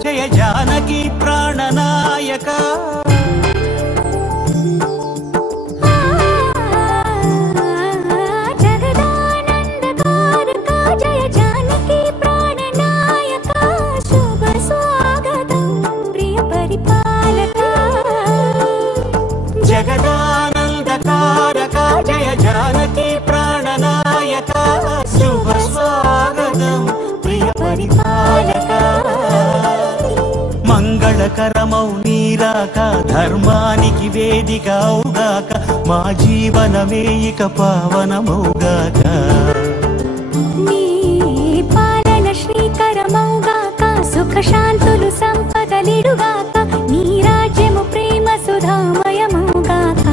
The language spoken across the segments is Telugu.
जय जानकी प्राणनायक जगदानंदकारका जय जानकी प्राणनायक शुभ स्वागतं प्रिय परिपालक जगदानंदकारका जय जानकी प्राणनायक शुभ स्वागतं प्रिय परिपालक మంగళకరమౌ నీరాక ధర్మానికి వేదిక అవుగాక మా జీవనమే ఇక పావనమౌగాక నీ పాలన శ్రీకరమౌగాక సుఖ శాంతులు సంపదలిడుగాక నీ రాజ్యము ప్రేమ సుధామయమౌగాక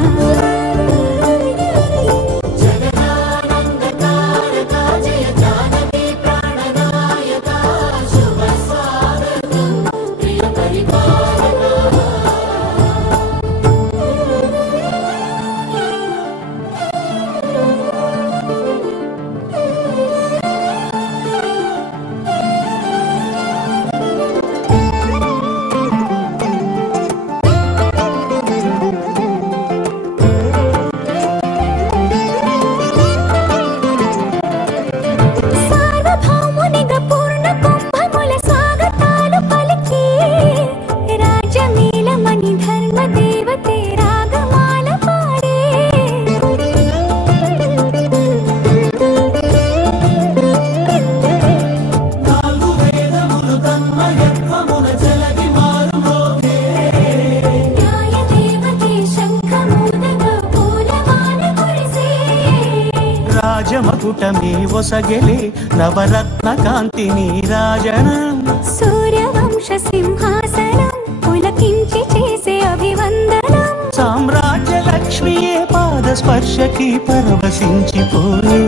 రాజమకుటమే ఒసగెలే నవరత్న కాంతి నీరాజనం సూర్యవంశ సింహాసనం పులకించి చేసే అభివందనం సామ్రాజ్య లక్ష్మియే పాద స్పర్శకి పరవశించిపోయే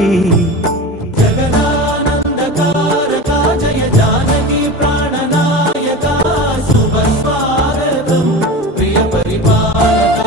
జగదానందకారక జయ జానకి ప్రాణనాయక శుభ స్వాగతం ప్రియ పరిపాలక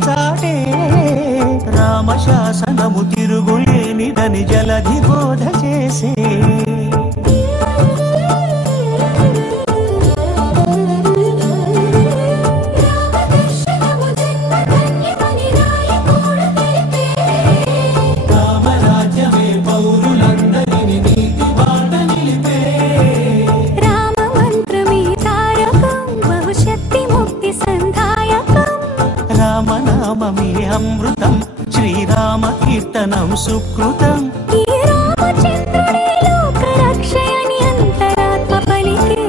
చాటే రామశాసనము తిరుగులేనిదని జలధి బోధ చేసే రామరాజ్యమే పౌరులందరినీ నీతి బాట నిలిపే రామ మంత్రమే తారకం బహుశక్తి ముక్తి సంధాయకం రామనామమే అమృతం శ్రీరామ కీర్తనం సుకృతం ఈ రామచంద్రుడే లోక రక్షయని అంతరాత్మ పలికే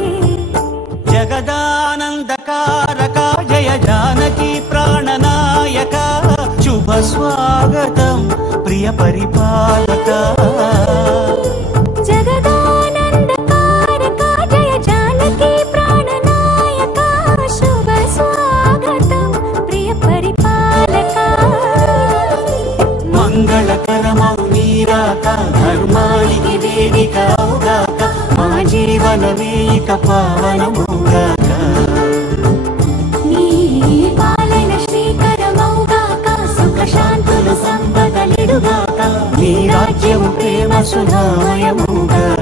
జగదానందకారక జయ జానకి ప్రాణనాయక శుభ స్వాగతం ప్రియ పరిపాలక జగదానందకారక జయ జానకి ప్రాణనాయక శుభ స్వాగతం ప్రియ పరిపాలక మంగళకరమౌ నీరాక ధర్మానికి వేదిక అవుగాక మా జీవనమే ఇక పావనమౌగాక నీ పాలన శ్రీకరమౌగాక సుఖ శాంతులు సంపదలిడుగాక నీ రాజ్యము ప్రేమ సుధామయమౌగాక